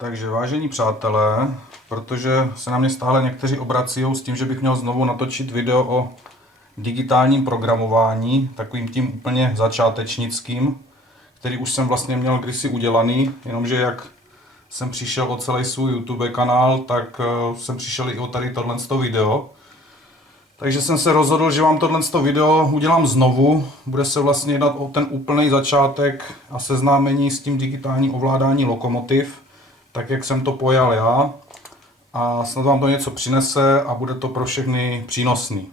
Takže vážení přátelé, protože se na mě stále někteří obrací s tím, že bych měl znovu natočit video o digitálním programování, takovým tím úplně začátečnickým, který už jsem vlastně měl kdysi udělaný, jenomže jak jsem přišel o celý svůj YouTube kanál, tak jsem přišel i o tady tohle video. Takže jsem se rozhodl, že vám tohle video udělám znovu. Bude se vlastně jednat o ten úplný začátek a seznámení s tím digitálním ovládání lokomotiv, tak jak jsem to pojal já. A snad vám to něco přinese a bude to pro všechny přínosný.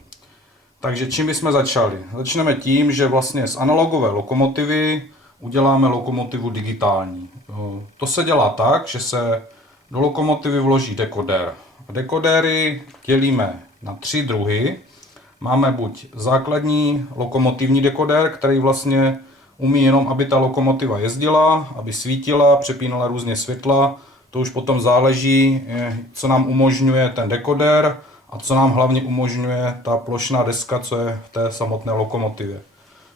Takže čím bychom začali? Začneme tím, že vlastně z analogové lokomotivy uděláme lokomotivu digitální. To se dělá tak, že se do lokomotivy vloží dekoder. Dekodéry dělíme na 3 druhy. Máme buď základní lokomotivní dekoder, který vlastně umí jenom, aby ta lokomotiva jezdila, aby svítila, přepínala různě světla. To už potom záleží, co nám umožňuje ten dekoder a co nám hlavně umožňuje ta plošná deska, co je v té samotné lokomotivě.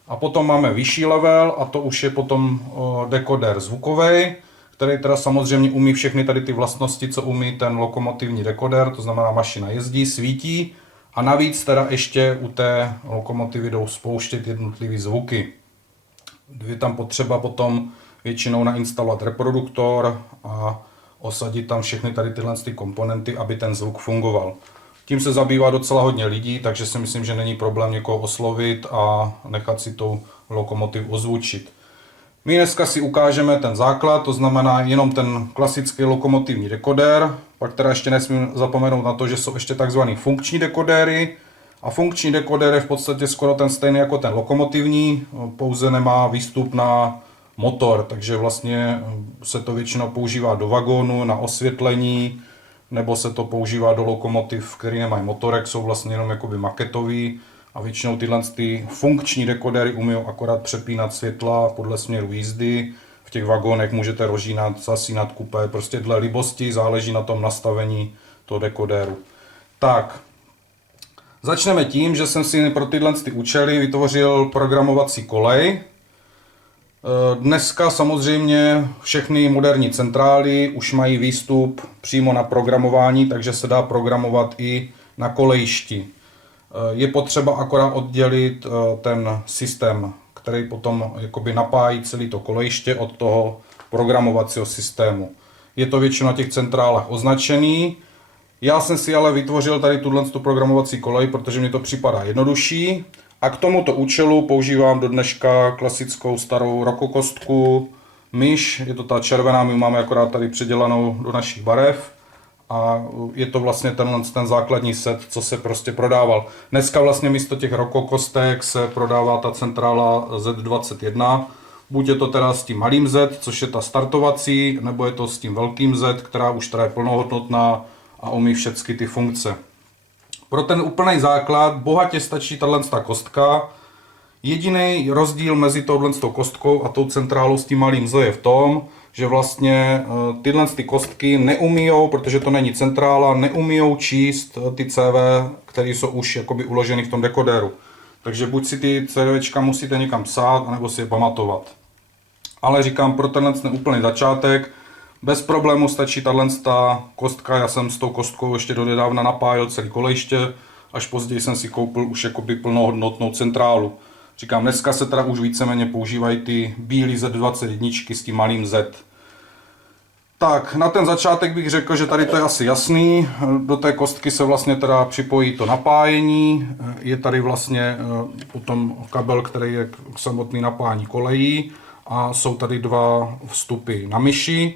A potom máme vyšší level a to už je potom dekoder zvukový, který teda samozřejmě umí všechny tady ty vlastnosti, co umí ten lokomotivní dekoder, to znamená mašina jezdí, svítí a navíc teda ještě u té lokomotivy jdou spouštět jednotlivý zvuky. Je tam potřeba potom většinou nainstalovat reproduktor a osadit tam všechny tady tyhle komponenty, aby ten zvuk fungoval. Tím se zabývá docela hodně lidí, takže si myslím, že není problém někoho oslovit a nechat si tu lokomotivu ozvučit. My dneska si ukážeme ten základ, to znamená jenom ten klasický lokomotivní dekoder, pak teda ještě nesmím zapomenout na to, že jsou ještě takzvaný funkční dekodéry. A funkční dekoder je v podstatě skoro ten stejný jako ten lokomotivní, pouze nemá výstup na motor, takže vlastně se to většinou používá do vagónu, na osvětlení, nebo se to používá do lokomotiv, které nemají motorek, jsou vlastně jenom jakoby maketový a většinou tyhle funkční dekodery umí akorát přepínat světla podle směru jízdy. V těch vagónech můžete rozžínat, zasínat kupé, prostě dle libosti, záleží na tom nastavení toho dekoderu. Tak, začneme tím, že jsem si pro tyhle účely vytvořil programovací kolej. Dneska samozřejmě všechny moderní centrály už mají výstup přímo na programování, takže se dá programovat i na kolejišti. Je potřeba akorát oddělit ten systém, který potom jakoby napájí celé to kolejiště od toho programovacího systému. Je to většinou na těch centrálách označený. Já jsem si ale vytvořil tady tuto programovací kolej, protože mi to připadá jednodušší. A k tomuto účelu používám do dneška klasickou starou rokokostku myš. Je to ta červená, my máme akorát tady předělanou do našich barev. A je to vlastně ten základní set, co se prostě prodával. Dneska vlastně místo těch rokokostek se prodává ta centrála Z21. Buď je to teda s tím malým Z, což je ta startovací, nebo je to s tím velkým Z, která už teda je plnohodnotná a umí všechny ty funkce. Pro ten úplný základ bohatě stačí tato kostka. Jediný rozdíl mezi touto kostkou a tou centrálou s tím malým Z je v tom, že vlastně tyhle kostky neumíjou, protože to není centrála, neumíjou číst ty CV, které jsou už jakoby uloženy v tom dekodéru. Takže buď si ty CVčka musíte někam psát, anebo si je pamatovat. Ale říkám, pro tenhle úplný začátek bez problému stačí tahle kostka. Já jsem s tou kostkou ještě donedávna napájel celý kolejiště, až později jsem si koupil už jakoby plnohodnotnou centrálu. Říkám, dneska se teda už víceméně používají ty bílý Z21 s tím malým Z. Tak, na ten začátek bych řekl, že tady to je asi jasný. Do té kostky se vlastně teda připojí to napájení. Je tady vlastně potom kabel, který je k samotný napájení kolejí. A jsou tady 2 vstupy na myši.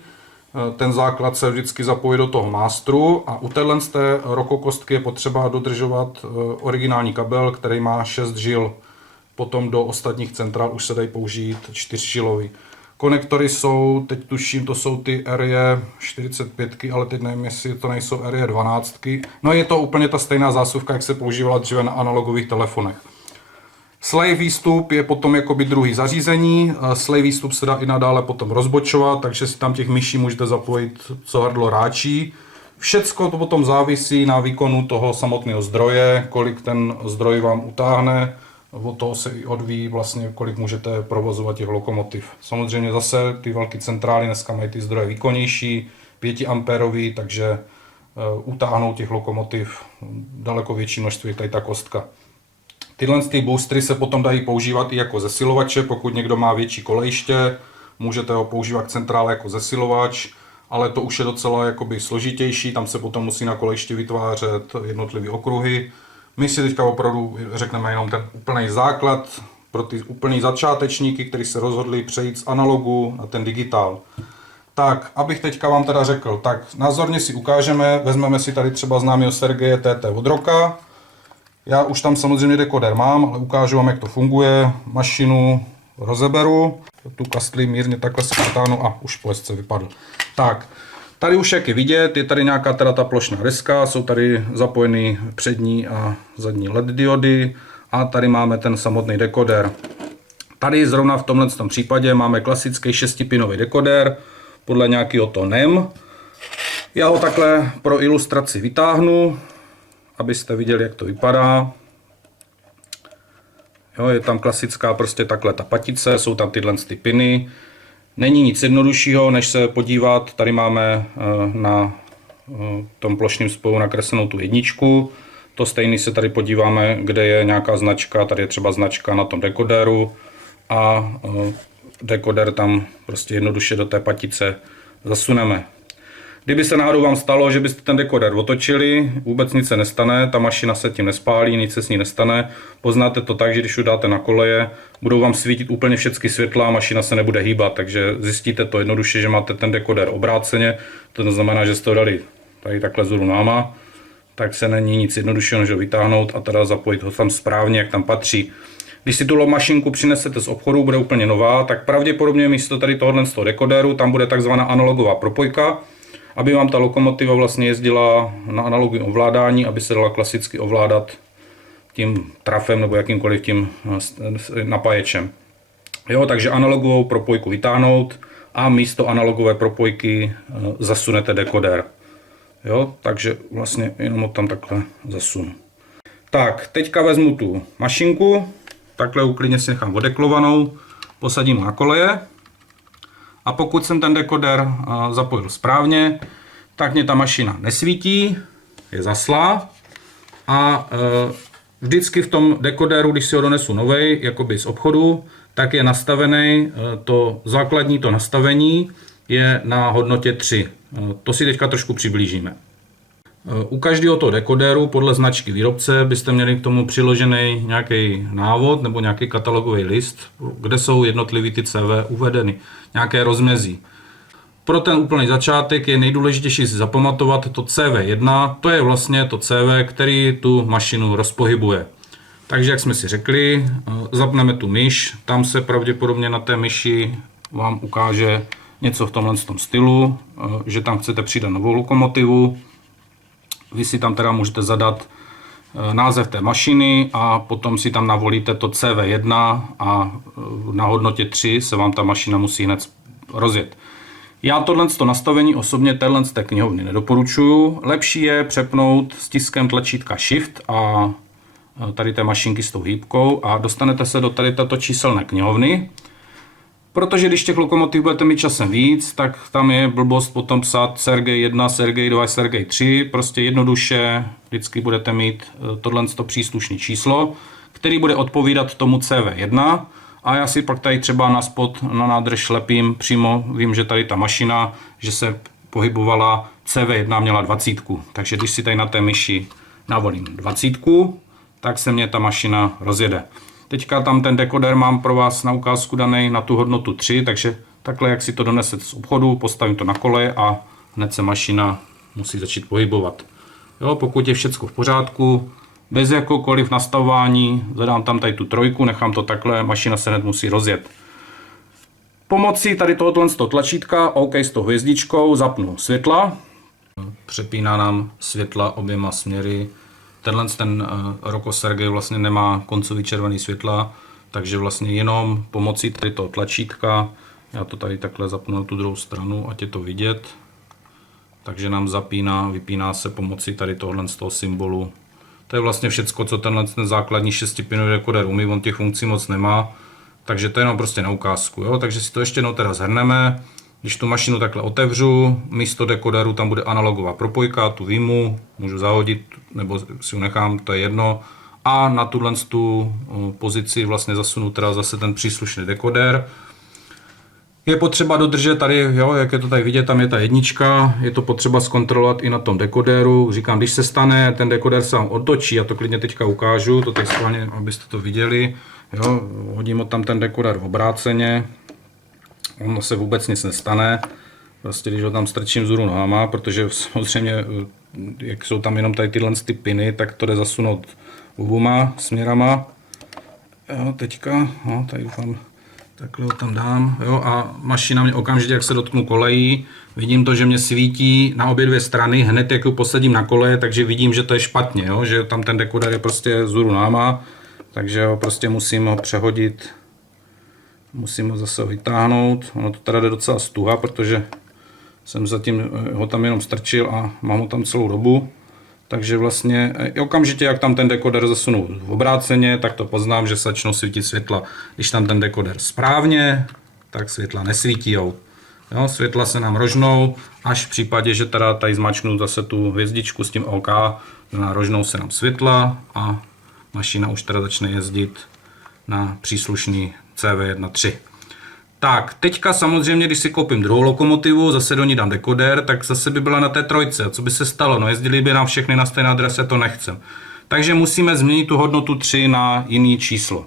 Ten základ se vždycky zapojí do toho mástru a u téhle rokokostky je potřeba dodržovat originální kabel, který má 6 žil. Potom do ostatních centrál už se dají použít 4žilový. Konektory jsou, teď tuším, to jsou ty RJ45, ale teď nevím, jestli to nejsou RJ12. No je to úplně ta stejná zásuvka, jak se používala dříve na analogových telefonech. Slave výstup je potom jakoby druhý zařízení. Slave výstup se dá i nadále potom rozbočovat, takže si tam těch myší můžete zapojit, co hrdlo ráčí. Všecko to potom závisí na výkonu toho samotného zdroje, kolik ten zdroj vám utáhne. Od toho se i odvíjí vlastně, kolik můžete provozovat těch lokomotiv. Samozřejmě zase ty velké centrály dneska mají ty zdroje výkonnější, 5 amperový, takže utáhnou těch lokomotiv daleko větší množství, jak tady ta kostka. Tyhle boostery se potom dají používat i jako zesilovače, pokud někdo má větší kolejiště, můžete ho používat k centrále jako zesilovač, ale to už je docela jakoby složitější, tam se potom musí na kolejišti vytvářet jednotlivé okruhy. My si teďka opravdu řekneme jenom ten úplný základ pro ty úplný začátečníky, kteří se rozhodli přejít z analogu na ten digitál. Tak, abych teďka vám teda řekl, tak názorně si ukážeme, vezmeme si tady třeba známého Sergeje TT od Roka. Já už tam samozřejmě dekoder mám, ale ukážu vám, jak to funguje. Mašinu rozeberu, tu kastli mírně takhle si potáhnu a už po hezce vypadl. Tak, tady už jak je vidět, je tady nějaká teda ta plošná deska, jsou tady zapojeny přední a zadní LED diody a tady máme ten samotný dekoder. Tady zrovna v tomhle případě máme klasický 6pinový dekoder podle nějakého to NEM. Já ho takhle pro ilustraci vytáhnu, abyste viděli, jak to vypadá. Jo, je tam klasická prostě takhle ta patice, jsou tam tyhle piny. Není nic jednoduššího, než se podívat. Tady máme na tom plošném spoju nakreslenou tu jedničku. To stejný se tady podíváme, kde je nějaká značka. Tady je třeba značka na tom dekoderu a dekoder tam prostě jednoduše do té patice zasuneme. Kdyby se náhodou vám stalo, že byste ten dekoder otočili, vůbec nic se nestane, ta mašina se tím nespálí, nic se s ní nestane. Poznáte to tak, že když ji dáte na koleje, budou vám svítit úplně všechny světla a mašina se nebude hýbat, takže zjistíte to jednoduše, že máte ten dekoder obráceně, to znamená, že jste ho dali tady takhle vzhůru náma, tak se není nic jednoduššího, než ho vytáhnout a teda zapojit ho tam správně, jak tam patří. Když si tu mašinku přinesete z obchodu, bude úplně nová, tak pravděpodobně místo tady tohohle z toho dekoderu tam bude takzvaná analogová propojka, aby vám ta lokomotiva vlastně jezdila na analogovém ovládání, aby se dala klasicky ovládat tím trafem nebo jakýmkoliv tím napáječem. Jo, takže analogovou propojku vytáhnout a místo analogové propojky zasunete dekoder. Jo, takže vlastně jenom ho tam takhle zasunu. Tak, teďka vezmu tu mašinku, takhle uklidně si nechám odeklovanou, posadím na koleje. A pokud jsem ten dekoder zapojil správně, tak mě ta mašina nesvítí, je zaslá a vždycky v tom dekoderu, když si ho donesu novej, jakoby z obchodu, tak je nastavený, to základní to nastavení je na hodnotě 3. To si teďka trošku přiblížíme. U každého toho dekoderu podle značky výrobce byste měli k tomu přiložený nějaký návod nebo nějaký katalogový list, kde jsou jednotlivé ty CV uvedeny, nějaké rozmezí. Pro ten úplný začátek je nejdůležitější si zapamatovat to CV1, to je vlastně to CV, který tu mašinu rozpohybuje. Takže jak jsme si řekli, zapneme tu myš, tam se pravděpodobně na té myši vám ukáže něco v tomhle stylu, že tam chcete přidat novou lokomotivu. Vy si tam teda můžete zadat název té mašiny a potom si tam navolíte to CV1 a na hodnotě 3 se vám ta mašina musí hned rozjet. Já tohle nastavení osobně téhle z té knihovny nedoporučuju. Lepší je přepnout stiskem tlačítka Shift a tady té mašinky s tou hýbkou a dostanete se do tady této číselné knihovny. Protože když těch lokomotiv budete mít časem víc, tak tam je blbost potom psát Sergej 1, Sergej 2, Sergej 3. Prostě jednoduše vždycky budete mít tohle příslušné číslo, který bude odpovídat tomu CV1. A já si pak tady třeba na spod na nádrž lepím přímo, vím, že tady ta mašina, že se pohybovala CV1 měla 20. Takže když si tady na té myši navolím 20, tak se mě ta mašina rozjede. Teďka tam ten dekoder mám pro vás na ukázku daný na tu hodnotu 3, takže takhle, jak si to donesete z obchodu, postavím to na koleje a hned se mašina musí začít pohybovat. Jo, pokud je všechno v pořádku, bez jakoukoliv nastavování, zadám tam tady tu 3, nechám to takhle, mašina se hned musí rozjet. Pomocí tady tohoto tlačítka OK s tou hvězdičkou zapnu světla. Přepíná nám světla oběma směry. Ten Roko Sergej vlastně nemá koncový červený světla, takže vlastně jenom pomocí tady toho tlačítka, já to tady takhle zapnu na tu druhou stranu, ať je to vidět, takže nám zapíná, vypíná se pomocí tady tohle z toho symbolu. To je vlastně všecko, co ten základní 6pinový dekoder umí, on těch funkcí moc nemá, takže to je jenom prostě na ukázku. Jo? Takže si to ještě jednou teda zhrneme. Když tu mašinu takhle otevřu, místo dekoderu tam bude analogová propojka, tu výjmu, můžu zahodit, nebo si ji nechám, to je jedno. A na tu pozici vlastně zasunu teda zase ten příslušný dekoder. Je potřeba dodržet tady, jo, jak je to tady vidět, tam je ta jednička, je to potřeba zkontrolovat i na tom dekoderu. Říkám, když se stane, ten dekoder se vám otočí, já to klidně teďka ukážu, to teď schválně, abyste to viděli. Jo, hodím tam ten dekoder obráceně, ono se vůbec nic nestane, prostě když ho tam strčím vzhůru nohama, protože samozřejmě, jak jsou tam jenom tady tyhle piny, tak to jde zasunout oboma směrama. Jo, teďka, no, tady doufám, takhle ho tam dám, jo, a mašina mě okamžitě, jak se dotknu kolejí, vidím to, že mě svítí na obě dvě strany, hned jak ho posadím na koleje, takže vidím, že to je špatně, jo, že tam ten dekoder je prostě vzhůru nohama, takže ho prostě musím ho přehodit, musím ho zase vytáhnout, ono to teda jde docela stuha, protože jsem zatím ho tam jenom strčil a mám ho tam celou dobu. Takže vlastně okamžitě, jak tam ten dekoder zasunu v obráceně, tak to poznám, že se začnou svítit světla. Když tam ten dekoder správně, tak světla nesvítí. Jo, světla se nám rožnou, až v případě, že teda tady zmačknu zase tu hvězdičku s tím OK, rožnou se nám světla a mašina už teda začne jezdit na příslušný CV13. Tak, teďka samozřejmě, když si koupím druhou lokomotivu, zase do ní dám dekoder, tak zase by byla na té trojce. Co by se stalo? No, jezdili by nám všechny na stejné adrese, to nechcem. Takže musíme změnit tu hodnotu 3 na jiný číslo.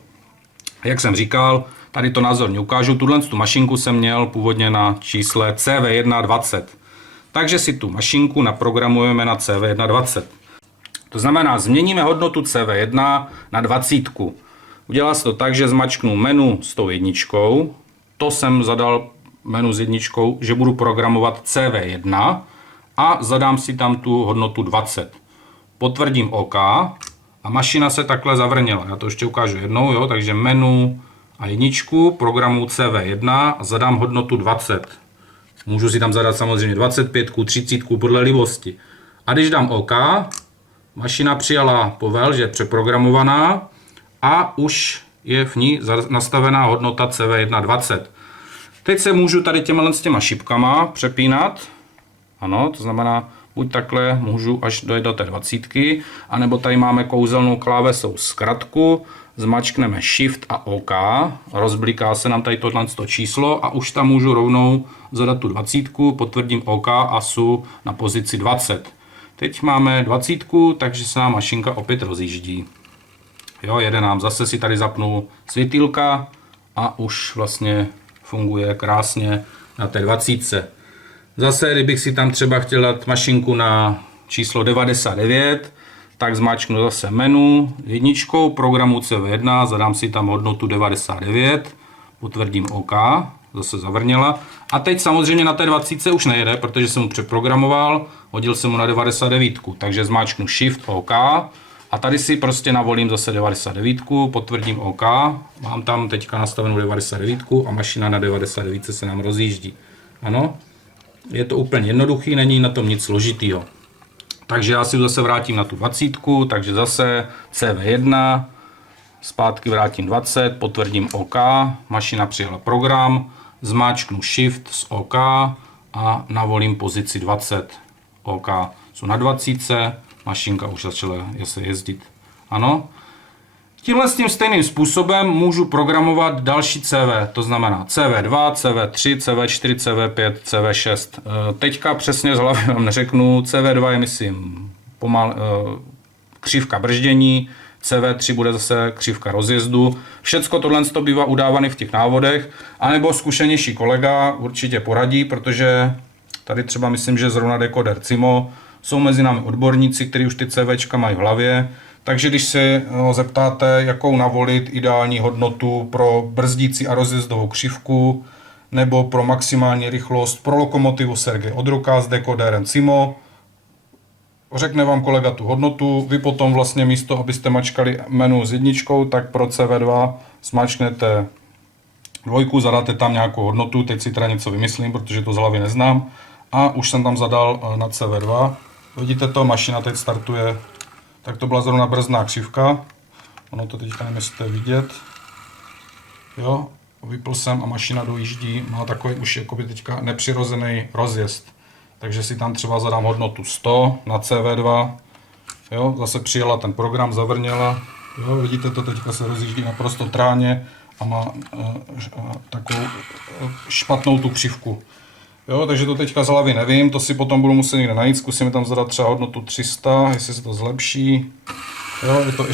Jak jsem říkal, tady to názorně ukážu. Tu mašinku jsem měl původně na čísle CV120. Takže si tu mašinku naprogramujeme na CV120. To znamená, změníme hodnotu CV1 na 20. Udělá se to tak, že zmačknu menu s tou jedničkou. To jsem zadal menu s jedničkou, že budu programovat CV1 a zadám si tam tu hodnotu 20. Potvrdím OK a mašina se takhle zavrněla. Já to ještě ukážu jednou, jo? Takže menu a jedničku, programu CV1 a zadám hodnotu 20. Můžu si tam zadat samozřejmě 25, 30 podle libosti. A když dám OK, mašina přijala povel, že je přeprogramovaná a už je v ní nastavená hodnota CV120. Teď se můžu tady těma šipkama přepínat. Ano, to znamená, buď takhle můžu až dojít do té 20, anebo tady máme kouzelnou klávesou zkratku, zmačkneme Shift a OK, rozbliká se nám tady tohle číslo a už tam můžu rovnou zadat tu 20, potvrdím OK a jsou na pozici 20. Teď máme 20, takže se nám mašinka opět rozjíždí. Jo, jede nám, zase si tady zapnu světýlka a už vlastně funguje krásně na té 20. Zase, kdybych si tam třeba chtěl dát mašinku na číslo 99, tak zmáčknu zase menu jedničkou programu CV1, zadám si tam hodnotu 99, potvrdím OK, zase zavrněla. A teď samozřejmě na té 20 už nejede, protože jsem mu přeprogramoval, hodil jsem mu na 99, takže zmáčknu Shift OK. A tady si prostě navolím zase 99, potvrdím OK, mám tam teďka nastavenou 99 a mašina na 99 se nám rozjíždí. Ano, je to úplně jednoduchý, není na tom nic složitýho. Takže já si zase vrátím na tu 20, takže zase CV1, zpátky vrátím 20, potvrdím OK, mašina přijala program, zmáčknu Shift s OK a navolím pozici 20. OK, jsou na 20, mašinka už začala se jezdit. Ano. Tímhle s tím stejným způsobem můžu programovat další CV, to znamená CV2, CV3, CV4, CV5, CV6. Teďka přesně z hlavy vám neřeknu, CV2 je myslím křivka brždění, CV3 bude zase křivka rozjezdu. Všecko tohle bývá udávané v těch návodech, anebo zkušenější kolega určitě poradí, protože tady třeba myslím, že zrovna dekoder CIMO, jsou mezi námi odborníci, kteří už ty CVčka mají v hlavě, takže když se zeptáte, jakou navolit ideální hodnotu pro brzdící a rozjezdovou křivku nebo pro maximální rychlost pro lokomotivu Sergej Odruka s dekoderem CIMO, řekne vám kolega tu hodnotu, vy potom vlastně místo, abyste mačkali menu s jedničkou, tak pro CV2 smačknete dvojku, zadáte tam nějakou hodnotu, teď si teda něco vymyslím, protože to z hlavy neznám, a už jsem tam zadal na CV2. Vidíte to, mašina teď startuje, tak to byla zrovna brzdná křivka, ono to teďka nevím, jestli to je vidět, jo, vypl jsem a mašina dojíždí, má takový už jakoby teďka nepřirozený rozjezd. Takže si tam třeba zadám hodnotu 100 na CV2, jo, zase přijela ten program, zavrněla, jo, vidíte to teďka se rozjíždí naprosto tráně a má takovou špatnou tu křivku. Jo, takže to teďka z hlavy nevím, to si potom budu muset někde najít, zkusím tam zadat třeba hodnotu 300, jestli se to zlepší. Jo, je to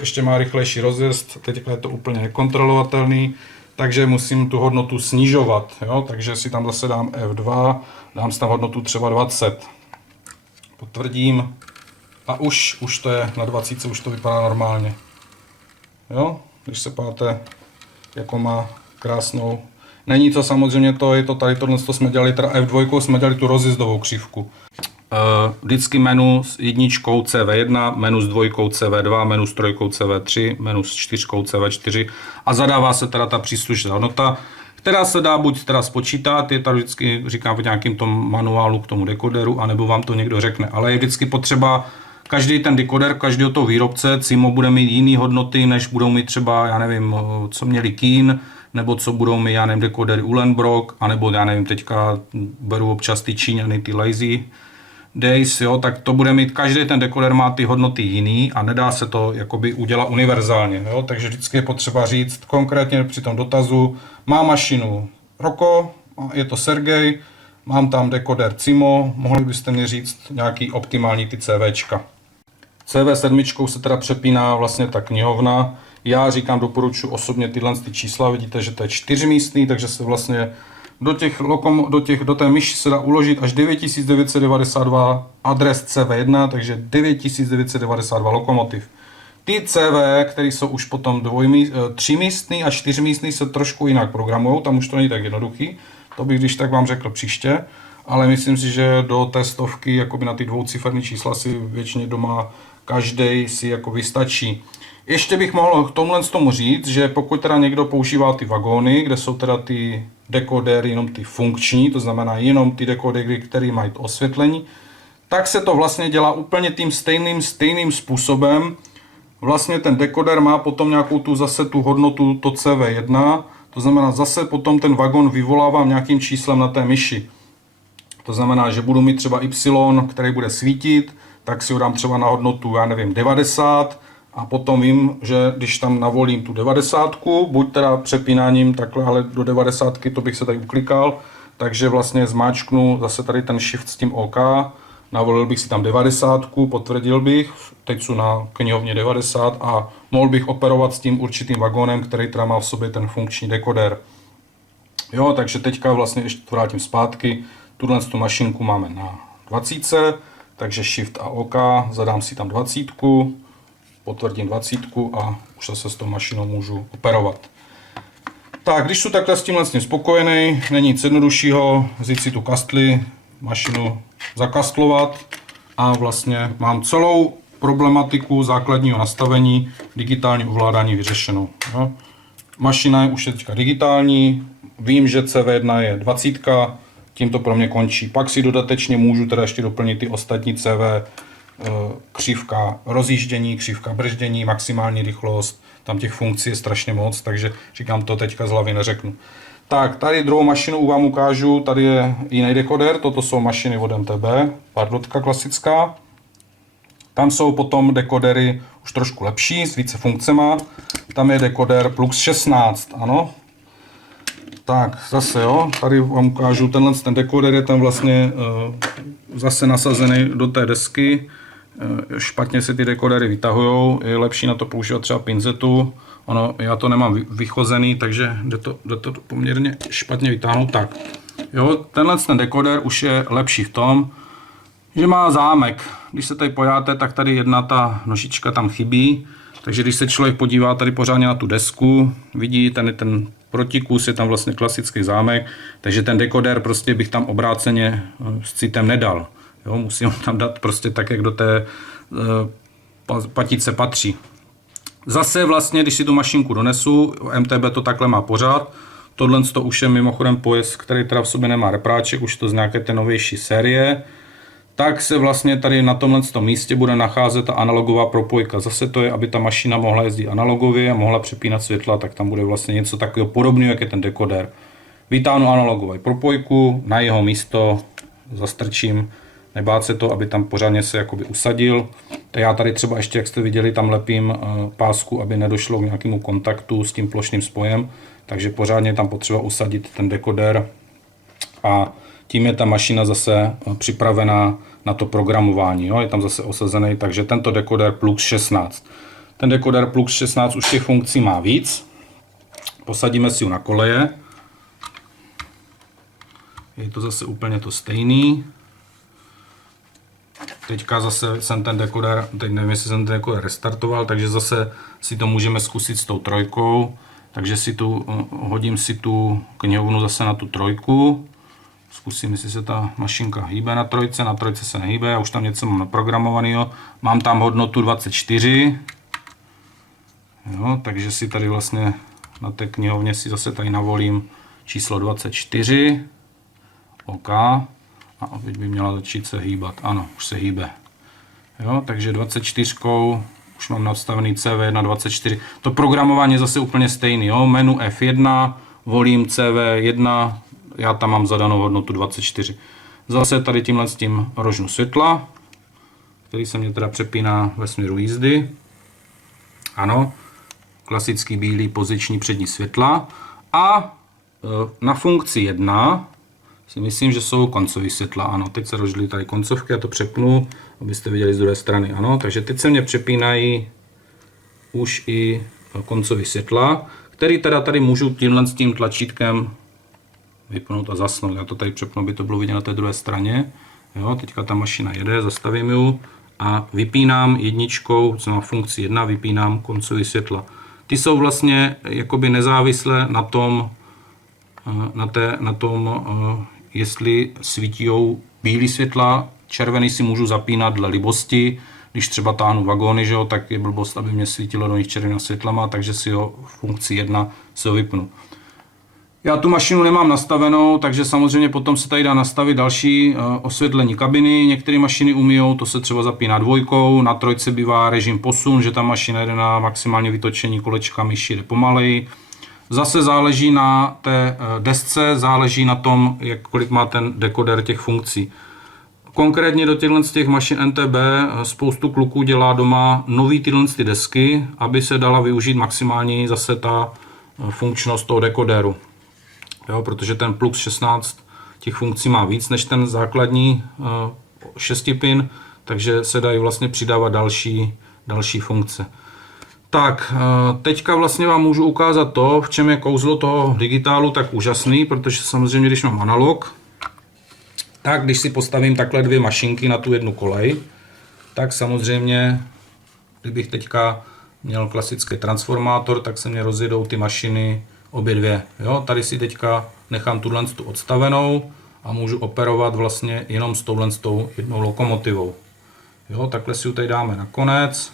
ještě má rychlejší rozjezd, teďka je to úplně nekontrolovatelný, takže musím tu hodnotu snižovat. Jo, takže si tam zase dám F2, dám si tam hodnotu třeba 20. Potvrdím a už to je na 20, už to vypadá normálně. Jo, když se páte, jako má krásnou. Není to samozřejmě to, je to tady tohle, co jsme dělali, teda F2 jsme dělali tu rozjezdovou křivku. Vždycky menu s jedničkou CV1, menu s dvojkou CV2, menu s trojkou CV3, menu s čtyřkou CV4 a zadává se teda ta příslušná hodnota, která se dá buď teda spočítat, je tady vždycky, říkám v nějakém tom manuálu k tomu dekoderu, anebo vám to někdo řekne, ale je vždycky potřeba každý ten dekoder, každého toho výrobce, CIMO bude mít jiný hodnoty, než budou mít třeba, já nevím, co měli Keen, nebo co budou mít, já nevím, dekodery Uhlenbrock, anebo já nevím, teďka beru občas ty Číňany, ty Lazy Days, jo, tak to bude mít, každý ten dekoder má ty hodnoty jiný a nedá se to jakoby udělat univerzálně, jo, takže vždycky je potřeba říct konkrétně při tom dotazu, mám mašinu Roko, je to Sergej, mám tam dekoder CIMO, mohli byste mi říct nějaký optimální ty CVčka. CV7 se teda přepíná vlastně ta knihovna. Já říkám, doporučuji osobně tyhle ty čísla, vidíte, že to je 4místný, takže se vlastně do té myši se dá uložit až 9992 adres CV1, takže 9992 lokomotiv. Ty CV, které jsou už potom 3místný a 4místný, se trošku jinak programují, tam už to není tak jednoduchý, to bych když tak vám řekl příště, ale myslím si, že do té stovky jakoby na ty dvouciferné čísla si většině doma každý si jako vystačí. Ještě bych mohl k tomu říct, že pokud teda někdo používá ty vagóny, kde jsou teda ty dekodery jenom ty funkční, to znamená jenom ty dekodery, které mají to osvětlení, tak se to vlastně dělá úplně tím stejným způsobem. Vlastně ten dekoder má potom nějakou tu hodnotu to CV1, to znamená zase potom ten vagón vyvolávám nějakým číslem na té myši. To znamená, že budu mít třeba Y, který bude svítit, tak si ho dám třeba na hodnotu, já nevím, 90 a potom vím, že když tam navolím tu 90, buď teda přepínáním takhle, ale do 90 to bych se tady uklikal, takže vlastně zmáčknu zase tady ten shift s tím OK, navolil bych si tam 90, potvrdil bych, teď jsou na knihovně 90 a mohl bych operovat s tím určitým vagónem, který teda má v sobě ten funkční dekoder. Jo, takže teďka vlastně ještě to vrátím zpátky, tuhle tu mašinku máme na 20, takže Shift a OK, zadám si tam 20, potvrdím 20 a už se s tou mašinou můžu operovat. Tak, když jsou takhle s tím vlastně spokojený, není nic jednoduššího, vzít si tu kastli, mašinu zakastlovat a vlastně mám celou problematiku základního nastavení digitální ovládání vyřešenou. Jo. Mašina je už teďka digitální, vím, že CV1 je 20, tím to pro mě končí. Pak si dodatečně můžu teda ještě doplnit ty ostatní CV, křivka rozjíždění, křivka brždění, maximální rychlost, tam těch funkcí je strašně moc, takže říkám to teďka z hlavy neřeknu. Tak, tady druhou mašinu vám ukážu, tady je jiný dekoder, toto jsou mašiny od MTB, pardotka klasická. Tam jsou potom dekodery už trošku lepší, s více funkcema. Tam je dekoder Plus 16, ano. Tak, zase jo, tady vám ukážu, ten dekoder je tam vlastně zase nasazený do té desky. Špatně se ty dekodery vytahujou, je lepší na to používat třeba pinzetu. Ono, já to nemám vychozený, takže jde to poměrně špatně vytáhnout. Tak, jo, ten dekoder už je lepší v tom, že má zámek. Když se tady pojáte, tak tady jedna ta nožička tam chybí, takže když se člověk podívá tady pořádně na tu desku, vidí ten protikus, je tam vlastně klasický zámek, takže ten dekoder prostě bych tam obráceně s citem nedal. Jo, musím tam dát prostě tak, jak do té patice patří. Zase vlastně, když si tu mašinku donesu, MTB to takhle má pořád, tohle už je mimochodem pojezd, který teda v sobě nemá repráček, už to z nějaké té novější série. tak se vlastně tady na tomhle místě bude nacházet ta analogová propojka. Zase to je, aby ta mašina mohla jezdit analogově a mohla přepínat světla, tak tam bude vlastně něco takového podobného, jak je ten dekoder. Vytáhnu analogovou propojku, na jeho místo zastrčím, nebát se to, aby tam pořádně se jakoby usadil. To já tady třeba ještě, jak jste viděli, tam lepím pásku, aby nedošlo k nějakému kontaktu s tím plošným spojem, takže pořádně tam potřeba usadit ten dekoder a tím je ta mašina zase připravená na to programování. Jo? Je tam zase osazený, takže tento dekoder Plux 16. Ten dekoder Plux 16 už těch funkcí má víc. Posadíme si ho na koleje. Je to zase úplně to stejný. Teďka zase jsem ten dekoder, teď nevím, jestli jsem ten dekoder restartoval, takže zase si to můžeme zkusit s tou trojkou. Takže hodím si tu knihovnu zase na tu trojku. Zkusím, jestli se ta mašinka hýbe na trojce se nehýbe, já už tam něco mám naprogramovaného. Mám tam hodnotu 24. Jo, takže si tady vlastně na té knihovně si zase tady navolím číslo 24. OK. A opět by měla začít se hýbat. Ano, už se hýbe. Jo, takže 24. Už mám nastavený CV1 24. To programování je zase úplně stejný. Jo. Menu F1, volím CV1, já tam mám zadanou hodnotu 24. Zase tady tímhle s tím rožnu světla, který se mě teda přepíná ve směru jízdy. Ano, klasický bílý poziční přední světla. A na funkci 1 si myslím, že jsou koncové světla. Ano, teď se rozdělí tady koncovky, já to přepnu, abyste viděli z druhé strany. Ano, takže teď se mě přepínají už i koncové světla, který teda tady můžu tímhle s tím tlačítkem vypnout a zasnout. Já to tady přepnu, aby to bylo vidět na té druhé straně. Jo, teďka ta mašina jede, zastavím ji a vypínám jedničkou, co má funkci 1, vypínám koncové světla. Ty jsou vlastně jakoby nezávislé na tom, jestli svítí bílé světla, červený si můžu zapínat dle libosti. Když třeba táhnu vagóny, že jo, tak je blbost, aby mě svítilo do nich červenými světlama, takže si ho v funkci 1 se ho vypnu. Já tu mašinu nemám nastavenou, takže samozřejmě potom se tady dá nastavit další osvětlení kabiny. Některé mašiny umíjou, to se třeba zapíná dvojkou, na trojce bývá režim posun, že ta mašina jde na maximálně vytočení kolečka, myši jde pomaleji. Zase záleží na té desce, záleží na tom, kolik má ten dekoder těch funkcí. Konkrétně do těchto z těch mašin NTB spoustu kluků dělá doma nový tyhle desky, aby se dala využít maximálně zase ta funkčnost toho dekoderu. Jo, protože ten Plux 16 těch funkcí má víc než ten základní 6-pin, takže se dají vlastně přidávat další funkce. Tak, teďka vlastně vám můžu ukázat to, v čem je kouzlo toho digitálu tak úžasný, protože samozřejmě, když mám analog, tak když si postavím takhle dvě mašinky na tu jednu kolej, tak samozřejmě, kdybych teďka měl klasický transformátor, tak se mě rozjedou ty mašiny obě dvě. Jo, tady si teďka nechám tuhle odstavenou a můžu operovat vlastně jenom s touhle jednou lokomotivou. Jo, takhle si ji tady dáme na konec.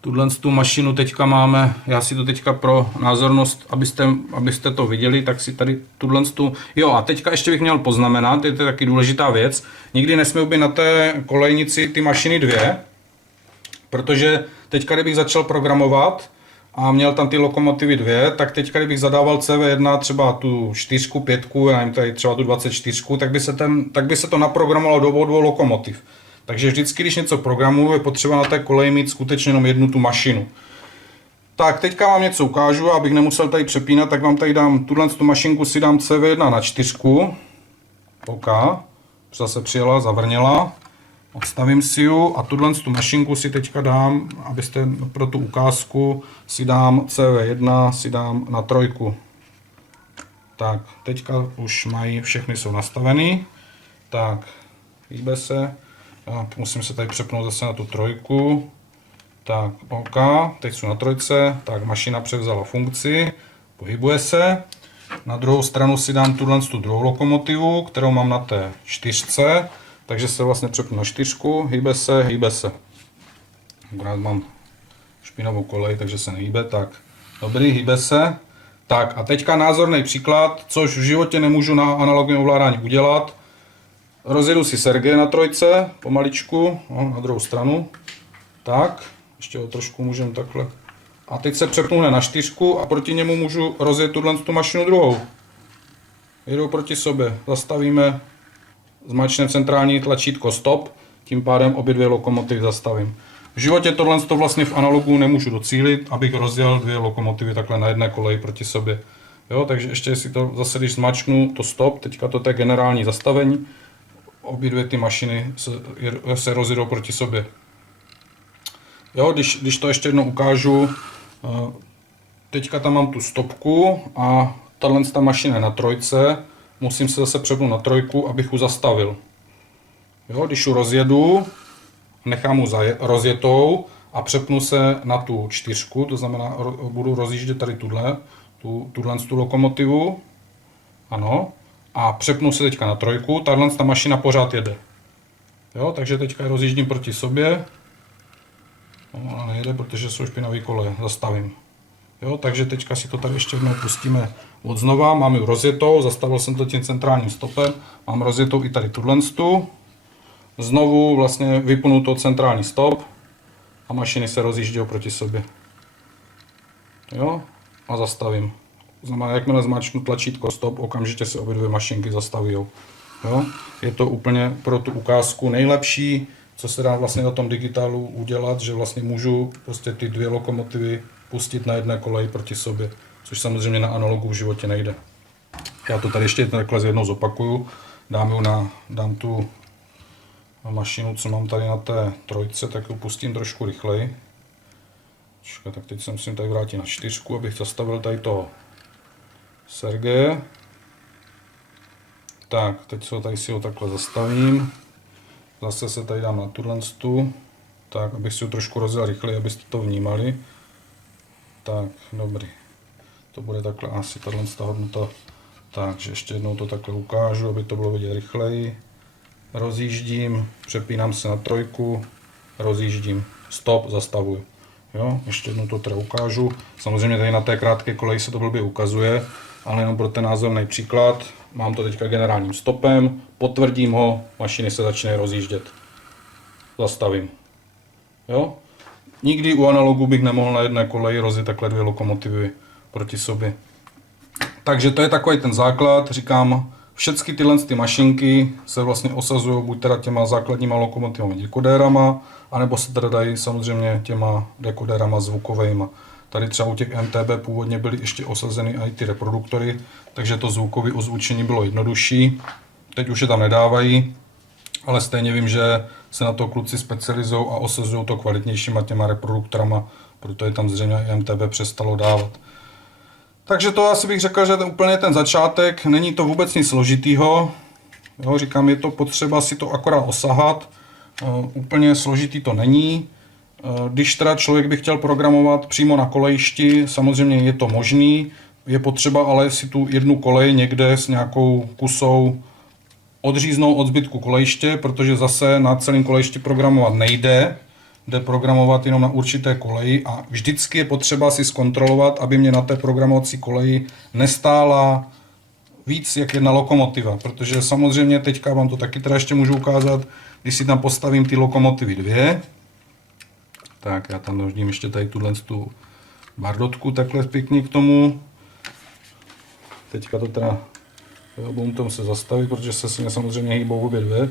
Tuhle tu mašinu teďka máme, já si to teďka pro názornost, abyste to viděli, tak si tady tuhle tu. Jo, a teďka ještě bych měl poznamenat, je to taky důležitá věc, nikdy nesmí být na té kolejnici ty mašiny dvě, protože teďka, kdybych začal programovat a měl tam ty lokomotivy dvě, tak teďka, kdybych zadával CV1 třeba tu 4, 5, já nevím, tady třeba tu 24, tak by se to naprogramovalo do dvou lokomotiv. Takže vždycky, když něco programuju, je potřeba na té koleji mít skutečně jenom jednu tu mašinu. Tak, teďka vám něco ukážu, abych nemusel tady přepínat, tak vám tady dám tuhle mašinku, si dám CV1 na 4. OK, zase přijela, zavrněla. Odstavím si ji a tuhle mašinku si teďka dám, abyste pro tu ukázku, si dám CV1, si dám na 3. Tak, teďka už mají, všechny jsou nastavený. Tak, hýbe se. Musím se tady přepnout zase na tu 3. Tak, OK, teď jsou na 3. Tak, mašina převzala funkci, pohybuje se. Na druhou stranu si dám tu druhou lokomotivu, kterou mám na té 4. Takže se vlastně přepnu na 4, hýbe se. Akorát mám špinavou kolej, takže se nehýbe, tak dobrý, hýbe se. Tak a teďka názorný příklad, což v životě nemůžu na analogovém ovládání udělat. rozjedu si Sergeje na trojce, pomaličku, no, na druhou stranu. Tak, ještě ho trošku můžeme takhle. A teď se přepnu na čtyřku a proti němu můžu rozjet tu mašinu druhou. Jedou proti sobě, zastavíme, zmáčkneme centrální tlačítko stop, tím pádem obě dvě lokomotivy zastavím. V životě tohle vlastně v analogu nemůžu docílit, abych rozjel dvě lokomotivy takhle na jedné koleji proti sobě. Jo, takže ještě si to zase, když zmáčknu to stop, teďka to je generální zastavení, obě dvě ty mašiny se rozjedou proti sobě. Jo, když to ještě jednou ukážu, teďka tam mám tu stopku a ta mašina je na trojce, musím se zase přepnout na trojku, abych ji zastavil. Jo, když ji rozjedu, nechám ji rozjetou a přepnu se na tu čtyřku, to znamená, budu rozjíždět tady tu lokomotivu, ano, a přepnu se teďka na trojku, ta mašina pořád jede. Jo, takže teďka je rozjíždím proti sobě, no, ona nejede, protože jsou špinavý koleje, zastavím. Jo, takže teďka si to tady ještě jednou pustíme od znova, mám ji rozjetou, zastavil jsem to tím centrálním stopem, mám rozjetou i tady tu. Znovu vlastně vypnu to centrální stop a mašiny se rozjíždějí proti sobě. Jo, a zastavím. Znamená, jakmile zmáčknu tlačítko stop, okamžitě se obě dvě mašinky zastaví. Jo, je to úplně pro tu ukázku nejlepší, co se dá vlastně na tom digitálu udělat, že vlastně můžu prostě ty dvě lokomotivy pustit na jedné koleji proti sobě, což samozřejmě na analogu v životě nejde. Já to tady ještě takhle jednou zopakuju, dám tu mašinu, co mám tady na té trojce, tak ji pustím trošku rychleji. Tak teď se musím tady vrátit na čtyřku, abych zastavil tady toho Sergeje. Tak, teď si ho takhle zastavím. Zase se tady dám na tu, tak, abych si ho trošku rozjel rychleji, abyste to vnímali. Tak, dobrý. To bude takhle asi tato hodnota. Takže ještě jednou to takhle ukážu, aby to bylo vidět rychleji. Rozjíždím, přepínám se na trojku, rozjíždím, stop, zastavuju. Jo, ještě jednou to teda ukážu. Samozřejmě tady na té krátké koleji se to blbě ukazuje, ale jenom pro ten názorný příklad. Mám to teďka generálním stopem, potvrdím ho, mašiny se začínají rozjíždět. Zastavím. Jo? Nikdy u analogu bych nemohl na jedné koleji rozjet takhle dvě lokomotivy proti sobě. Takže to je takový ten základ, říkám, všechny tyhle mašinky se vlastně osazují buď teda těma základníma lokomotivami dekodérama, anebo se teda dají samozřejmě těma dekodérama zvukovými. Tady třeba u těch MTB původně byly ještě osazeny i ty reproduktory, takže to zvukové ozvučení bylo jednodušší. Teď už je tam nedávají, ale stejně vím, že se na to kluci specializují a osazují to kvalitnějšíma těma reproduktorama, proto je tam zřejmě i MTB přestalo dávat. Takže to asi bych řekl, že to úplně ten začátek, není to vůbec nic složitýho. Jo, říkám, je to potřeba si to akorát osahat, úplně složitý to není. Když teda člověk by chtěl programovat přímo na kolejišti, samozřejmě je to možný, je potřeba ale si tu jednu kolej někde s nějakou kusou odříznout od zbytku kolejiště, protože zase na celém kolejišti programovat nejde, jde programovat jenom na určité koleji a vždycky je potřeba si zkontrolovat, aby mě na té programovací koleji nestála víc jak jedna lokomotiva, protože samozřejmě teďka vám to taky teda ještě můžu ukázat, když si tam postavím ty lokomotivy dvě, tak já tam hodím ještě tady tu bardotku takhle pěkně k tomu. Teďka to teda budu tom se zastavit, protože se mě samozřejmě hýbou obě dvě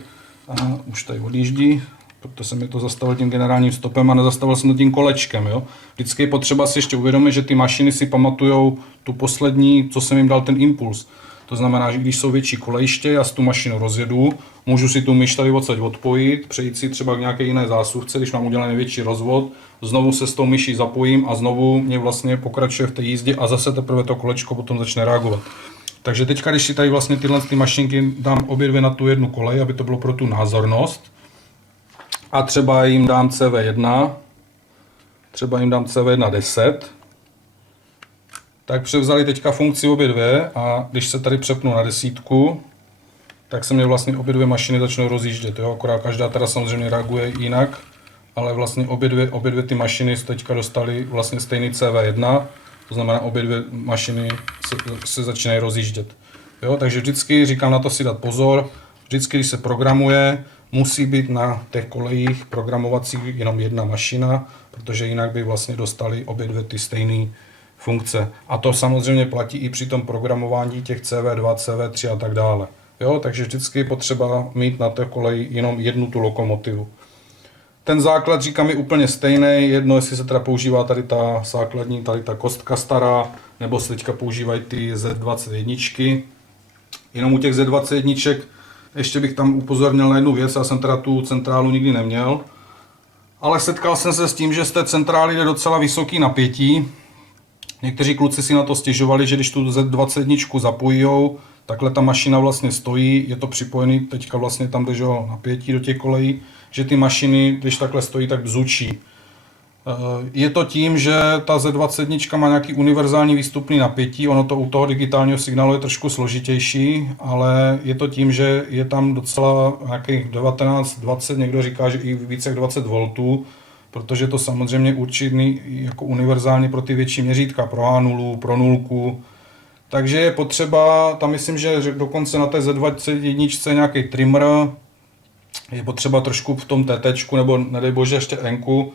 a už tady odjíždí, protože jsem mi to zastavil tím generálním stopem a nezastavil jsem to tím kolečkem. Jo? Vždycky je potřeba si ještě uvědomit, že ty mašiny si pamatujou tu poslední, co jsem jim dal ten impuls. To znamená, že když jsou větší kolejiště, já si tu mašinu rozjedu, můžu si tu myš tady odsaď odpojit, přejít si třeba k nějaké jiné zásuvce, když mám udělaný větší rozvod, znovu se s tou myší zapojím a znovu mě vlastně pokračuje v té jízdě a zase teprve to kolečko potom začne reagovat. Takže teďka, když si tady vlastně tyhle mašinky dám obě dvě na tu jednu kolej, aby to bylo pro tu názornost, a třeba jim dám CV1, třeba jim dám CV1 10, tak převzali teďka funkci obě dvě a když se tady přepnu na desítku, tak se mě vlastně obě dvě mašiny začnou rozjíždět. Jo? Akorát každá teda samozřejmě reaguje jinak, ale vlastně obě dvě ty mašiny teďka dostaly vlastně stejný CV1, to znamená obě dvě mašiny se začínají rozjíždět. Jo? Takže vždycky říkám na to si dát pozor, Vždycky, když se programuje, musí být na těch kolejích programovacích jenom jedna mašina, protože jinak by vlastně dostali obě dvě ty stejné funkce. A to samozřejmě platí i při tom programování těch CV2, CV3 a tak dále. Jo, takže vždycky je potřeba mít na té koleji jenom jednu tu lokomotivu. Ten základ, říkám, je úplně stejný, jedno, jestli se teda používá tady ta základní, tady ta kostka stará, nebo se teďka používají ty Z21. Jenom u těch Z21 ještě bych tam upozornil na jednu věc, já jsem teda tu centrálu nikdy neměl, ale setkal jsem se s tím, že z té centrály jde docela vysoký napětí. Někteří kluci si na to stěžovali, že když tu Z21 zapojijou, takhle ta mašina vlastně stojí, je to připojený, teďka vlastně tam jde napětí do těch kolejí, že ty mašiny, když takhle stojí, tak bzučí. Je to tím, že ta Z21 má nějaký univerzální výstupný napětí, ono to u toho digitálního signálu je trošku složitější, ale je to tím, že je tam docela nějakých 19, 20, někdo říká, že i více jak 20 V, protože to samozřejmě určitý jako univerzální pro ty větší měřítka, pro A0, pro 0. Takže je potřeba, tam myslím, že dokonce na té Z21 nějaký trimmer, je potřeba trošku v tom TT, nebo nedej bože ještě N-ku,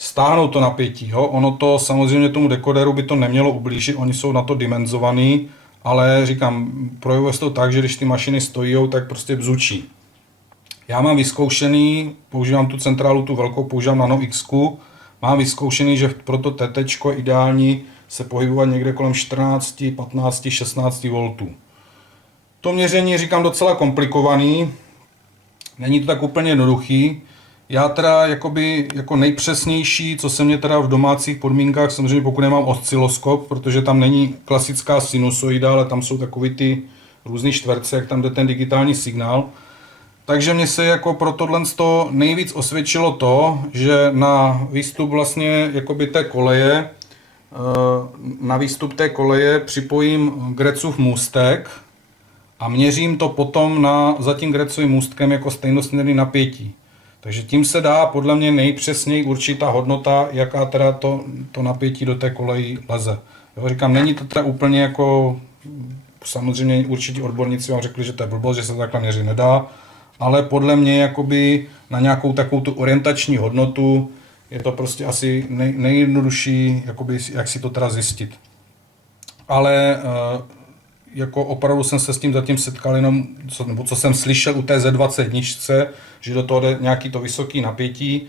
stáhnout to napětí. Jo? Ono to samozřejmě tomu dekoderu by to nemělo ublížit, oni jsou na to dimenzovaný, ale říkám, projevuje se to tak, že když ty mašiny stojí, tak prostě bzučí. Já mám vyzkoušený, používám tu centrálu, tu velkou, používám Nano X, mám vyzkoušený, že pro to TT je ideální se pohybovat někde kolem 14, 15, 16 V. To měření říkám docela komplikovaný, není to tak úplně jednoduchý. Já teda jako nejpřesnější, co se mě teda v domácích podmínkách, samozřejmě pokud nemám osciloskop, protože tam není klasická sinusoida, ale tam jsou takový ty různý čtverce, jak tam jde ten digitální signál. Takže mě se jako pro tohle nejvíc osvědčilo to, že na výstup vlastně jakoby té koleje, na výstup té koleje připojím Grecův můstek a měřím to potom za tím Grecovým můstkem jako stejnosměrný napětí. Takže tím se dá podle mě nejpřesněji určit ta hodnota, jaká teda to napětí do té koleji leze. Jo, říkám, není to teda úplně jako, samozřejmě určitě odborníci vám řekli, že to je blbost, že se to takhle měřit nedá, ale podle mě jakoby na nějakou takovou tu orientační hodnotu je to prostě asi nejjednodušší, jakoby, jak si to teda zjistit. Ale jako opravdu jsem se s tím zatím setkal jenom, co jsem slyšel u té Z21, že do toho jde nějaký to vysoký napětí.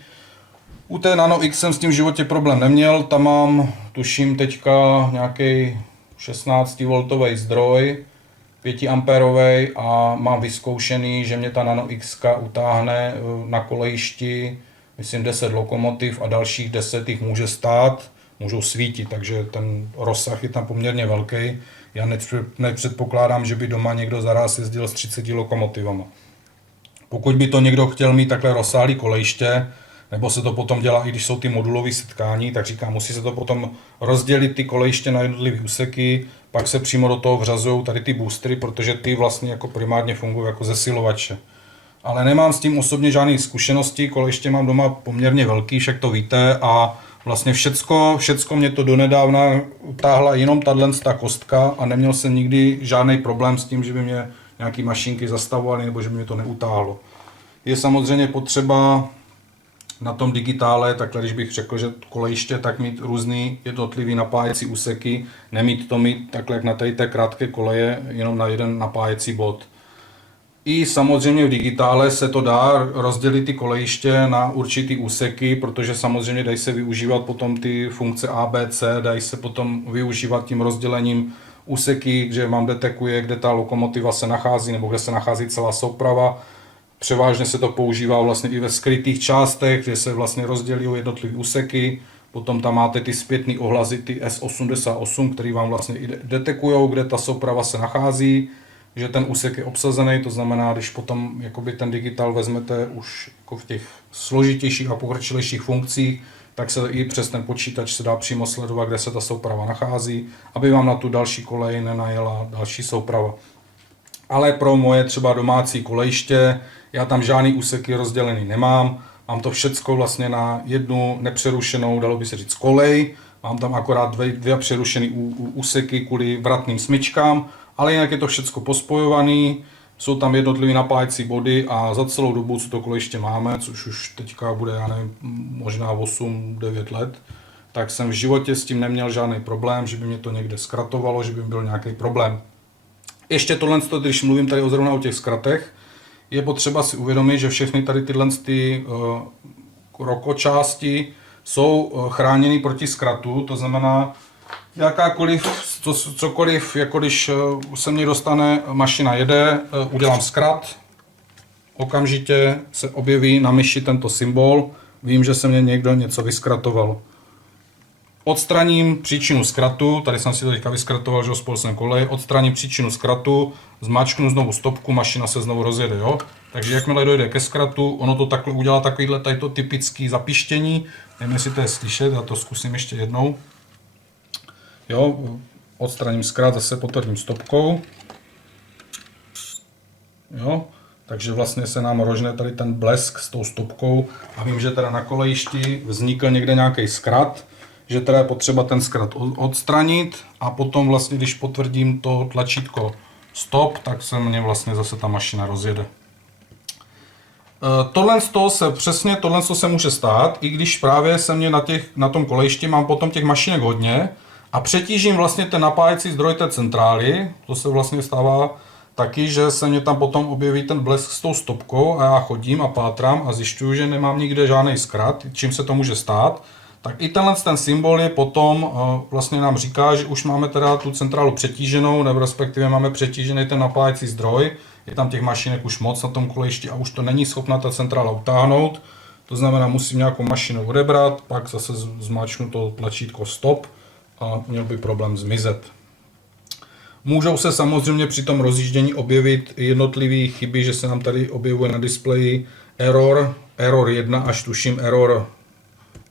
U té Nano X jsem s tím v životě problém neměl, tam mám, tuším teďka nějaký 16V zdroj, 5A a mám vyzkoušený, že mě ta Nano X utáhne na kolejišti, myslím 10 lokomotiv a dalších 10 jich může stát, můžou svítit, takže ten rozsah je tam poměrně velký. Já nepředpokládám, že by doma někdo zaraz jezdil s 30 lokomotivama. Pokud by to někdo chtěl mít takhle rozsáhlý kolejiště, nebo se to potom dělá, i když jsou ty modulové setkání, tak říkám, musí se to potom rozdělit ty kolejiště na jednotlivé úseky, pak se přímo do toho vřazují tady ty boostery, protože ty vlastně jako primárně fungují jako zesilovače. Ale nemám s tím osobně žádné zkušenosti, kolejiště mám doma poměrně velký, však to víte, a vlastně všecko mě to donedávna utáhla jenom ta kostka a neměl jsem nikdy žádný problém s tím, že by mě nějaký mašinky zastavovaly nebo že by mě to neutáhlo. Je samozřejmě potřeba na tom digitále, takhle když bych řekl, že kolejiště, tak mít různý jednotlivý napájecí úseky, nemít to mít takhle jak na té krátké koleje, jenom na jeden napájecí bod. I samozřejmě v digitále se to dá rozdělit ty kolejiště na určitý úseky, protože samozřejmě dají se využívat potom ty funkce A, B, C, dají se potom využívat tím rozdělením úseky, že vám detekuje, kde ta lokomotiva se nachází nebo kde se nachází celá souprava. Převážně se to používá vlastně i ve skrytých částech, kde se vlastně rozdělí jednotlivé úseky. Potom tam máte ty zpětné ohlasy, ty S88, které vám vlastně i detekují, kde ta souprava se nachází, že ten úsek je obsazený, to znamená, když potom jakoby ten digitál vezmete už jako v těch složitějších a pokročilejších funkcích, tak se i přes ten počítač se dá přímo sledovat, kde se ta souprava nachází, aby vám na tu další kolej nenajela další souprava. Ale pro moje třeba domácí kolejiště, já tam žádný úseky rozdělený nemám, mám to všecko vlastně na jednu nepřerušenou, dalo by se říct, kolej, mám tam akorát dvě přerušené úseky kvůli vratným smyčkám, ale jinak je to všecko pospojovaný, jsou tam jednotlivé napájecí body a za celou dobu, co to kolejiště máme, což už teďka bude, já nevím, možná 8-9 let, tak jsem v životě s tím neměl žádný problém, že by mě to někde zkratovalo, že by byl nějaký problém. Ještě tohle, když mluvím tady zrovna o těch zkratech, je potřeba si uvědomit, že všechny tady tyhle rokočásti jsou chráněny proti zkratu, to znamená, cokoliv, jako když se mně dostane, mašina jede, udělám zkrat, okamžitě se objeví na myši tento symbol, vím, že se mě někdo něco vyskratoval. Odstraním příčinu zkratu, tady jsem si to teďka vyskratoval, že spol jsem kolej, odstraním příčinu zkratu, zmáčknu znovu stopku, mašina se znovu rozjede, jo. Takže jakmile dojde ke zkratu, ono to takhle udělá takovýhle tady to typický zapištění, nevím, jestli to je slyšet, já to zkusím ještě jednou. Jo, odstraním zkrat, zase potvrdím stopkou. Jo, takže vlastně se nám rožne tady ten blesk s tou stopkou a vím, že teda na kolejišti vznikl někde nějaký zkrat, že teda je potřeba ten zkrat odstranit a potom vlastně, když potvrdím to tlačítko stop, tak se mně vlastně zase ta mašina rozjede. Tohle se může stát, i když právě se mě na tom kolejišti mám potom těch mašinek hodně a přetížím vlastně ten napájecí zdroj té centrály, to se vlastně stává taky, že se mě tam potom objeví ten blesk s tou stopkou a já chodím a pátrám a zjišťuju, že nemám nikde žádný zkrat, čím se to může stát. Tak i ten symbol je potom vlastně nám říká, že už máme teda tu centrálu přetíženou, nebo respektive máme přetížený ten napájecí zdroj. Je tam těch mašinek už moc na tom kolejišti a už to není schopná ta centrála utáhnout. To znamená, musím nějakou mašinu odebrat, pak zase zmáčknu to tlačítko stop a měl by problém zmizet. Můžou se samozřejmě při tom rozjíždění objevit jednotlivé chyby, že se nám tady objevuje na displeji error 1 až tuším error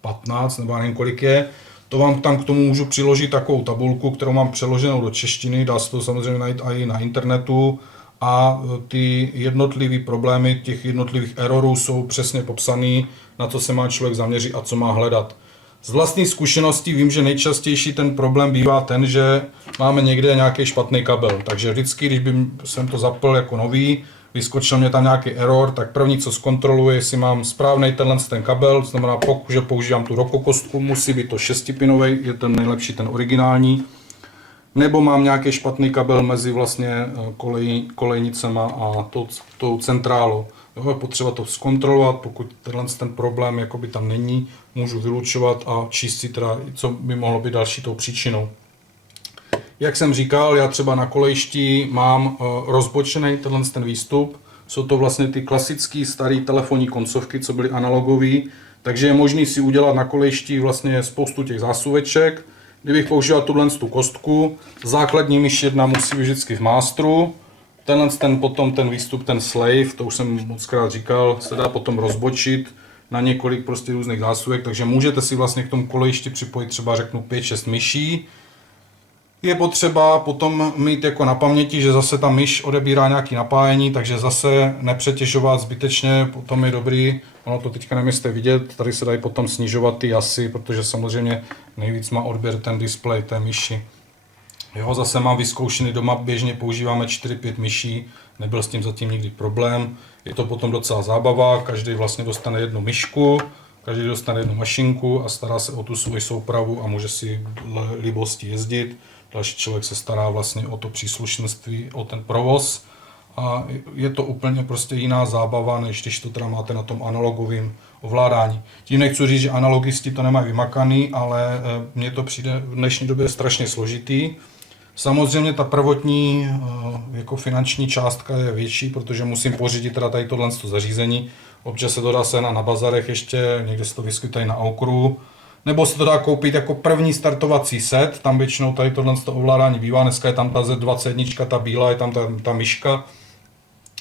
15, nebo nevím kolik je. To vám tam k tomu můžu přiložit takovou tabulku, kterou mám přeloženou do češtiny, dá se to samozřejmě najít i na internetu a ty jednotlivé problémy těch jednotlivých errorů jsou přesně popsané, na co se má člověk zaměřit a co má hledat. Z vlastní zkušenosti vím, že nejčastější ten problém bývá ten, že máme někde nějaký špatný kabel, takže vždycky, když jsem to zapl jako nový, vyskočil mě tam nějaký error, tak první, co zkontroluji, jestli mám správný ten kabel, to znamená, pokud používám tu rokokostku, musí být to 6pinový, je ten nejlepší, ten originální, nebo mám nějaký špatný kabel mezi vlastně kolejnicema a tou centrálou. Jo, je potřeba to zkontrolovat, pokud ten problém jakoby tam není, můžu vylučovat a číst si teda, co by mohlo být další tou příčinou. Jak jsem říkal, já třeba na kolejišti mám rozbočený ten výstup. Jsou to vlastně ty klasické staré telefonní koncovky, co byly analogové, takže je možné si udělat na kolejišti vlastně spoustu těch zásuveček. Kdybych používal tu kostku, základní myš jedna musí být vždycky v mástru. Potom ten výstup, ten slave, to už jsem mockrát říkal, se dá potom rozbočit na několik prostě různých zásuvek, takže můžete si vlastně k tomu kolejišti připojit třeba řeknu 5-6 myší. Je potřeba potom mít jako na paměti, že zase ta myš odebírá nějaké napájení, takže zase nepřetěžovat zbytečně, potom je dobrý, ono to teďka nemůžete vidět, tady se dají potom snižovat ty jasy, protože samozřejmě nejvíc má odběr ten displej té myši. Jo, zase mám vyzkoušený doma, běžně používáme 4-5 myší, nebyl s tím zatím nikdy problém. Je to potom docela zábava, každý vlastně dostane jednu myšku, každý dostane jednu mašinku a stará se o tu svoji soupravu a může si libosti jezdit. Další člověk se stará vlastně o to příslušenství, o ten provoz a je to úplně prostě jiná zábava, než když to teda máte na tom analogovém ovládání. Tím nechci říct, že analogisti to nemají vymakaný, ale mně to přijde v dnešní době strašně složitý. Samozřejmě ta prvotní jako finanční částka je větší, protože musím pořídit teda tady tohle zařízení. Občas se to dá sehnat na bazarech ještě, někde se to vyskytuje na Aukru. Nebo se to dá koupit jako první startovací set, tam většinou tady tohle ovládání bývá, dneska je tam ta Z21, ta bílá, je tam ta myška.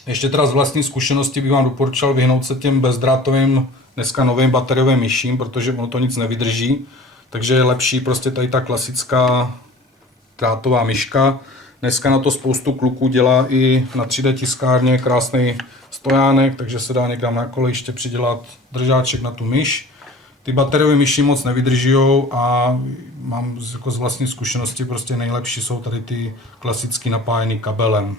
Ještě teda z vlastní zkušenosti bych vám doporučil vyhnout se těm bezdrátovým, dneska novým bateriovým myším, protože ono to nic nevydrží. Takže je lepší prostě tady ta klasická drátová myška. Dneska na to spoustu kluků dělá i na 3D tiskárně krásný stojánek, takže se dá někam na kolejiště přidělat držáček na tu myš. Ty bateriové myši moc nevydržijou a mám jako z vlastní zkušenosti prostě nejlepší jsou tady ty klasicky napájený kabelem.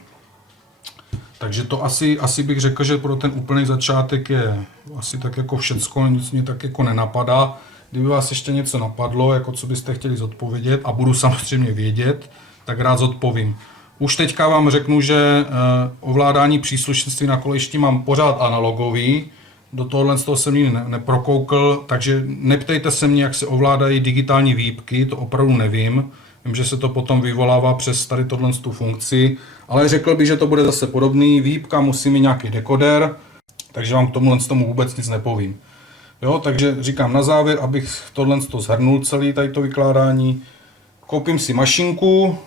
Takže to asi bych řekl, že pro ten úplný začátek je asi tak jako všecko, nic mě tak jako nenapadá. Kdyby vás ještě něco napadlo, jako co byste chtěli zodpovědět, a budu samozřejmě vědět, tak rád zodpovím. Už teďka vám řeknu, že ovládání příslušenství na kolejišti mám pořád analogový, do tohohle z toho jsem nikdy neprokoukl, takže neptejte se mě, jak se ovládají digitální výpky, to opravdu nevím. Vím, že se to potom vyvolává přes tady tohle tu funkci, ale řekl bych, že to bude zase podobný. Výpka musí mít nějaký dekoder, takže vám k tomu vůbec nic nepovím. Jo, takže říkám na závěr, abych tohle shrnul celý tady to vykládání. Koupím si mašinku,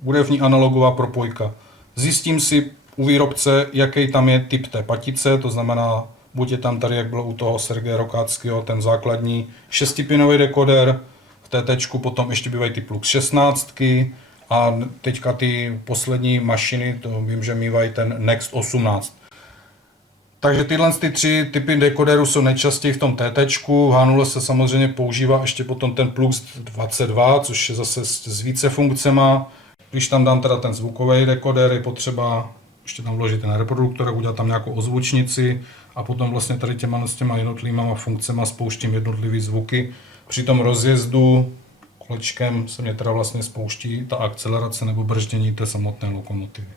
bude v ní analogová propojka. Zjistím si u výrobce, jaký tam je typ té patice, to znamená, buď je tam tady, jak bylo u toho Sergeje Rokáckého, ten základní 6pinový dekoder, v TT potom ještě bývají ty plus 16 a teďka ty poslední mašiny, to vím, že mývají ten Next 18. Takže tyhle ty 3 typy dekoderů jsou nejčastěji v tom TT. H0 se samozřejmě používá ještě potom ten Plus 22, což je zase s více funkcema. Když tam dám teda ten zvukový dekoder, je potřeba ještě tam vložit ten reproduktor, udělat tam nějakou ozvučnici a potom vlastně tady těma jednotlivýma funkcema spouštím jednotlivý zvuky. Při tom rozjezdu kolečkem se mě teda vlastně spouští ta akcelerace nebo brždění té samotné lokomotivy.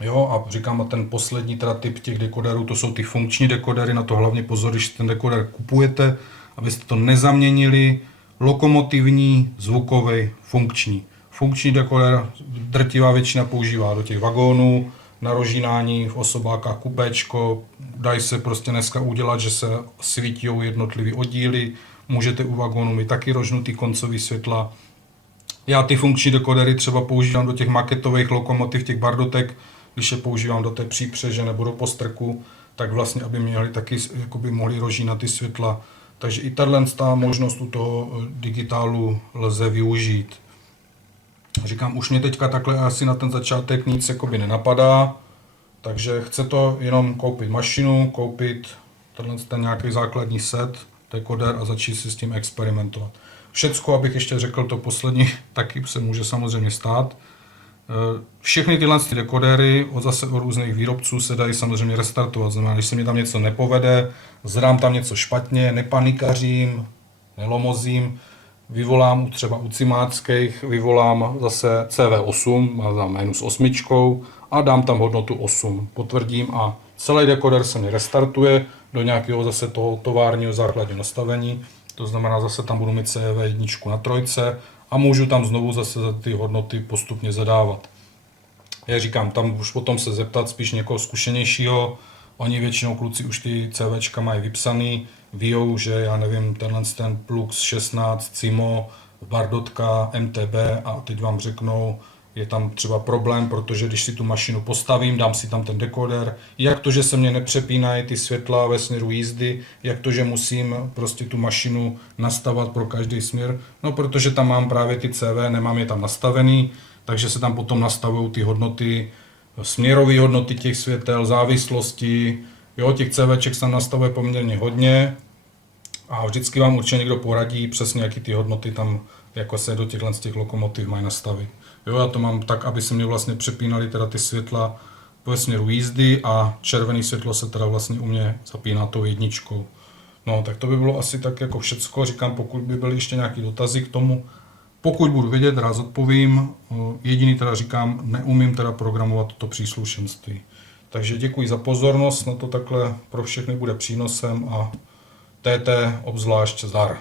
Jo, a říkám, a ten poslední teda typ těch dekoderů, to jsou ty funkční dekodery, na to hlavně pozor, když ten dekoder kupujete, abyste to nezaměnili, lokomotivní, zvukový, funkční. Funkční dekoder drtivá většina používá do těch vagónů, na rožínání v osobákách kupéčko, dají se prostě dneska udělat, že se svítí jednotlivý oddíly, můžete u vagónu mít taky rožnutý koncový světla. Já ty funkční dekodery třeba používám do těch maketových lokomotiv, těch bardotek, když je používám do té přípřeže nebo do postrku, tak vlastně, aby měli taky, jakoby mohli rožínat ty světla. Takže i tato možnost u toho digitálu lze využít. Říkám, už mě teďka takhle asi na ten začátek nic jakoby nenapadá, takže chce to jenom koupit mašinu, koupit ten nějaký základní set, dekoder a začít si s tím experimentovat. Všecko, abych ještě řekl to poslední, taky se může samozřejmě stát. Všechny tyhle dekodery zase od různých výrobců se dají samozřejmě restartovat. Znamená, když se mi tam něco nepovede, zadám tam něco špatně, nepanikařím, nelomozím, vyvolám třeba u cimáckých, vyvolám zase CV8, dám -8 a dám tam hodnotu 8. Potvrdím a celý dekoder se mi restartuje do nějakého zase toho továrního základního nastavení. To znamená, zase tam budu mít CV1 na 3 a můžu tam znovu zase ty hodnoty postupně zadávat. Já říkám, tam už potom se zeptat spíš někoho zkušenějšího. Oni většinou kluci už ty CVčka mají vypsaný, víjou, že já nevím, ten Plus 16, Cimo, Bardotka, MTB a teď vám řeknou, je tam třeba problém, protože když si tu mašinu postavím, dám si tam ten dekoder, jak to, že se mě nepřepínají ty světla ve směru jízdy, jak to, že musím prostě tu mašinu nastavovat pro každý směr, no protože tam mám právě ty CV, nemám je tam nastavený, takže se tam potom nastavují ty hodnoty, směrové hodnoty těch světel, závislosti, jo, těch CVček se tam nastavuje poměrně hodně a vždycky vám určitě někdo poradí přesně, jaký ty hodnoty tam jako se do těchto z těch lokomotiv mají nastavit. Jo, já to mám tak, aby se mě vlastně přepínaly teda ty světla ve směru jízdy a červené světlo se teda vlastně u mě zapíná tou 1. No, tak to by bylo asi tak jako všecko. Říkám, pokud by byly ještě nějaké dotazy k tomu, pokud budu vědět, rád odpovím. Jediný teda říkám, neumím teda programovat to příslušenství. Takže děkuji za pozornost, na to takhle pro všechny bude přínosem a TT obzvlášť zdar.